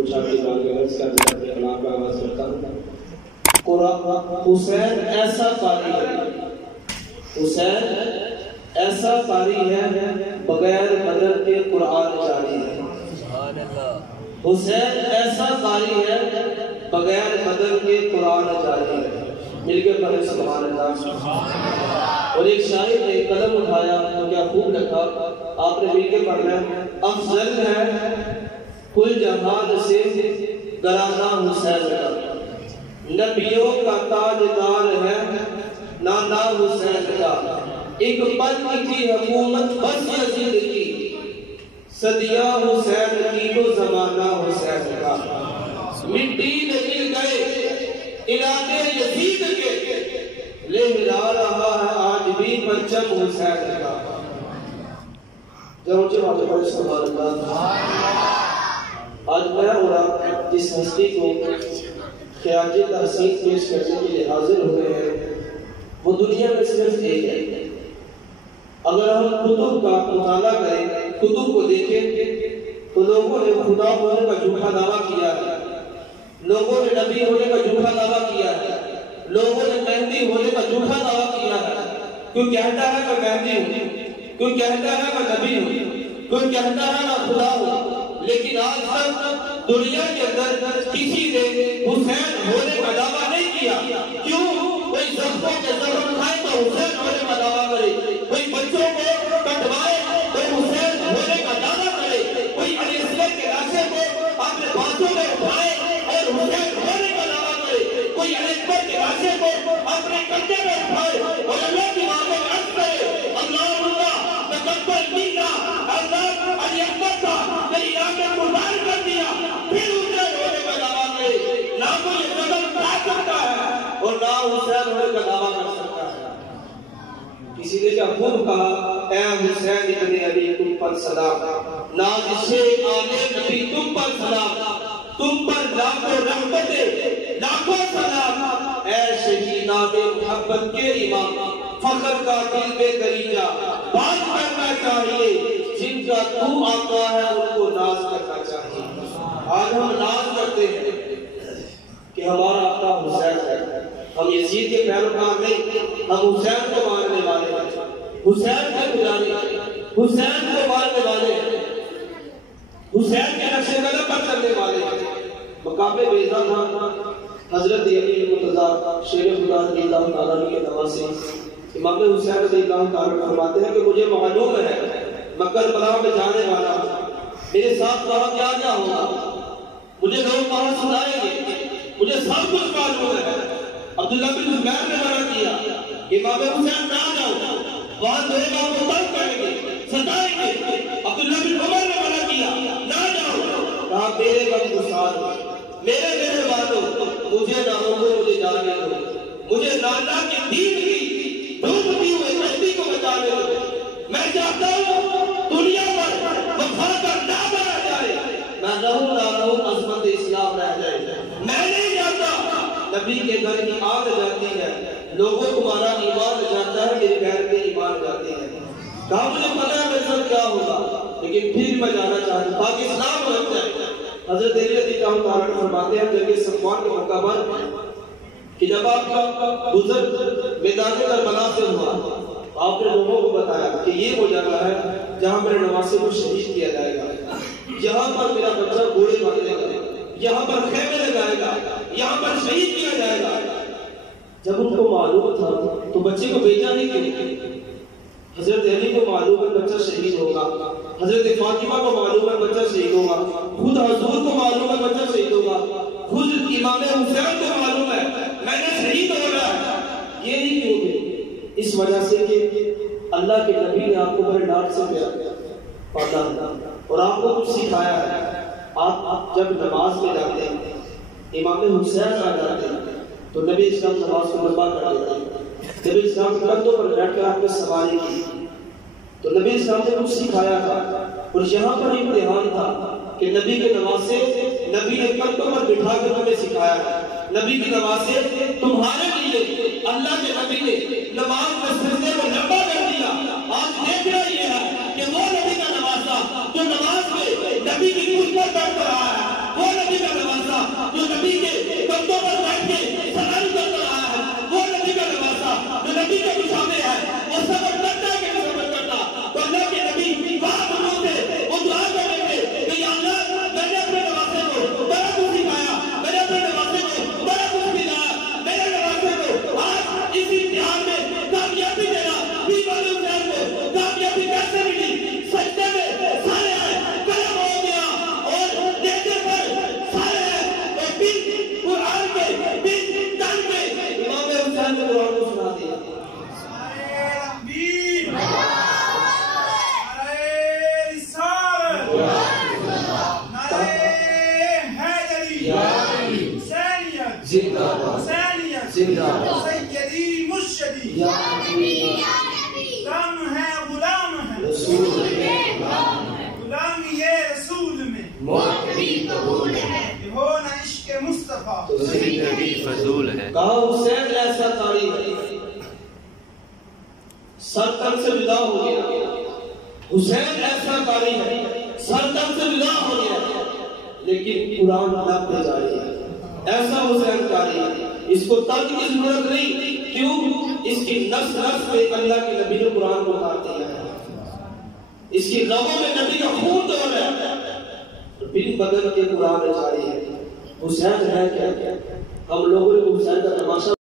کچھ آپ کی بات میں عرض کر دیا اپنے کلام کا آغاز کرتا ہوں. حسین ایسا قاری ہے، حسین ایسا قاری ہے بغیر مدد کے قرآن جاری ہے. حسین ایسا قاری ہے بغیر مدد کے قرآن جاری ہے. مل کے پڑھیں سبحان اللہ. اور ایک شاعر نے قلم اٹھایا تو کیا خوب لکھا، آپ نے مل کے پڑھنا ہے. افضل ہے کل جہان سے گرانا حسین کا، نبیوں کا تاجدار ہے نانا حسین کا. ایک پل کی حکومت بس یزید کی، صدیہ حسین کی تو زمانہ حسین کا. مٹی میں مل گئے علاقے یزید کے، لہرا رہا ہے آج بھی پرچم حسین کا. جب مجھے بات پڑھے سبحان اللہ. آج میں اور آپ جس ہستی کو خراج تحسین پیش کرنے کے لیے حاضر ہوئے ہیں وہ دنیا میں صرف ایک ہے. اگر ہم کتب کا مطالعہ کریں، کتب کو دیکھیں تو لوگوں نے خدا ہونے کا جھوٹا دعویٰ کیا ہے، لوگوں نے نبی ہونے کا جھوٹا دعویٰ کیا ہے، لوگوں نے مہدی ہونے کا جھوٹا دعویٰ کیا ہے. کوئی کہتا ہے میں مہدی ہوں، کوئی کہتا ہے میں نبی ہوں، کوئی کہتا ہے میں خدا ہوں. لیکن آج تک دنیا کے اندر کسی نے حسین ہونے کا دعویٰ نہیں کیا. کیوں؟ کوئی زخموں کے زخم کھائے تو حسین ہونے کا دعویٰ کرے، کوئی بچوں کو کٹوائے تو حسین ہونے کا دعویٰ کرے، کوئی علی اصغر کے لاشے کو اپنے بازوں میں اٹھائے اور حسین ہونے کا دعویٰ کرے، کوئی علی اصغر کے لاشے کو اپنے کندھے میں اٹھائے اور اللہ کی بارگاہ میں عرض کرے اللہم تقبل منا، اللہ علی اصغر کا تیری راہ میں قربان کر دیا، پھر حسین ہونے کا دعویٰ کرے. نہ کوئی قدم اٹھا سکتا ہے اور نہ حسین ہونے کا دعویٰ کر سکتا ہے. کسی نے کیا خوب کہا، اے حسین ابن علی تم پر سلام، نازش آل نبی تم پر سلام، تم پر لاکھوں رحمتیں لاکھوں سلام. اے شہیدان محبت کے امام، فخر کا دل بے دریجہ بات کرنا چاہیے، جن کا تو آقا ہے ان کو ناز کرنا چاہیے. آج ہم ناز کرتے ہیں کہ ہمارا آقا حسین ہے. ہم یزید کے پیروکار نہیں، ہم حسین کو ماننے والے ہیں، حسین کے پجاری ہیں، حسین کو ماننے والے ہیں، حسین کے نقش قدم پر چلنے والے ہیں. مقام بیضا تھا حضرت علی مرتضیٰ شیر خدا رضی اللہ تعالیٰ کے نواسے امام حسین رضی اللہ تعالیٰ فرماتے ہیں کہ مجھے معلوم ہے میں کربلا میں جانے والا ہوں، میرے ساتھ وہاں کیا کیا ہوگا، مجھے لوگ وہاں سنائیں گے، مجھے سب کچھ معلوم ہے. عبداللہ بن زبیر نے منع کیا، امام حسین نہ جاؤ، وہاں جو ہے آپ کو تنگ کریں گے، ستائیں گے. عبداللہ بن عمر نے منع کیا، نہ جاؤ. کہا میرے غم گسار ہو، میرے والوں مجھے نہ روکو، مجھے جانے دو، مجھے نانا کے دین کی ڈوبتی ہوئے کشتی کو بچانے دو. میں چاہتا ہوں دنیا پر وفا کا نام رہ جائے، میں رہوں نہ رہوں عظمت اسلام رہ جائے. میں نہیں جانتا نبی کے گھر کی آگ جاتی ہے، لوگوں تمہارا ایمان جاتا ہے، میرے گھر کے ایمان جاتے ہیں. کہا مجھے پتہ ہے میرے ساتھ کیا ہوگا، لیکن پھر میں جانا چاہتا ہوں تاکہ اسلام لگ جائے. حضرت علی رضی اللہ تعالیٰ عنہ فرماتے ہیں جنگ صفوان کے موقع پر کہ جب آپ کا گزر میدان کربلا سے ہوا، آپ نے لوگوں کو بتایا کہ یہ وہ جگہ ہے جہاں میرے نواسے کو شہید کیا جائے گا، یہاں پر میرا بچہ گھوڑے باندھے گا، یہاں پر خیمے لگائے گا، یہاں پر شہید کیا جائے گا. جب ان کو معلوم تھا تو بچے کو بھیجا نہیں کیوں؟ حضرت علی کو معلوم ہے بچہ شہید ہوگا، حضرت فاطمہ کو معلوم ہے بچہ شہید ہوگا، خود حضور کو معلوم ہے بچہ شہید ہوگا، خود امام حسین کو معلوم ہے میں نے شہید ہو رہا ہے. یہ نہیں کیوں گے؟ اس وجہ سے کہ اللہ کے نبی نے آپ کو بڑے ڈاٹ سے پالا اور آپ کو کچھ سکھایا ہے. آپ جب نماز میں جاتے ہیں امام حسین آ جاتے ہیں تو نبی اسلام نماز کو لمبا کر دیتے ہیں. نبی اسلام کندھوں پر بیٹھ کر آپ نے سواری کی تو نبی اسلام نے کچھ سکھایا تھا. اور یہاں پر امتحان تھا کہ نبی کے نواسے نبی نے کندھوں پر بٹھا کر ہمیں سکھایا ہے. نبی کی نواسے تمہارے لیے اللہ کے نبی نے نماز میں سجدے کو لمبا کر دیا. آج دیکھنا یہ ہے کہ وہ نبی کا نواسا جو نماز میں نبی کی کچھ پر بیٹھ رہا ہے، وہ نبی زندہ باد حسینیت زندہ باد سیدی مرشدی یا نبی غلام ہے غلام ہے رسول میں غلام ہے غلامی یہ رسول میں معتبی قبول ہے یہ ہو نہ عشق مصطفیٰ تو زندگی فضول ہے کہا حسین ایسا تاریخ ہے سر تن سے ودا ہو گیا حسین ایسا تاریخ ہے سر تن سے ودا ہو گیا لیکن قرآن لب پہ جاری ہے ایسا حسین تاریخ اس کو ترک کی ضرورت نہیں کیوں اس کی نفس نفس پہ اللہ کے نبی نے قرآن کو اتار دیا ہے اس کی رگوں میں نبی کا خون دوڑ ہے بن بدن کے قرآن جاری ہے حسین ہے کیا ہم لوگوں نے حسین کا تماشا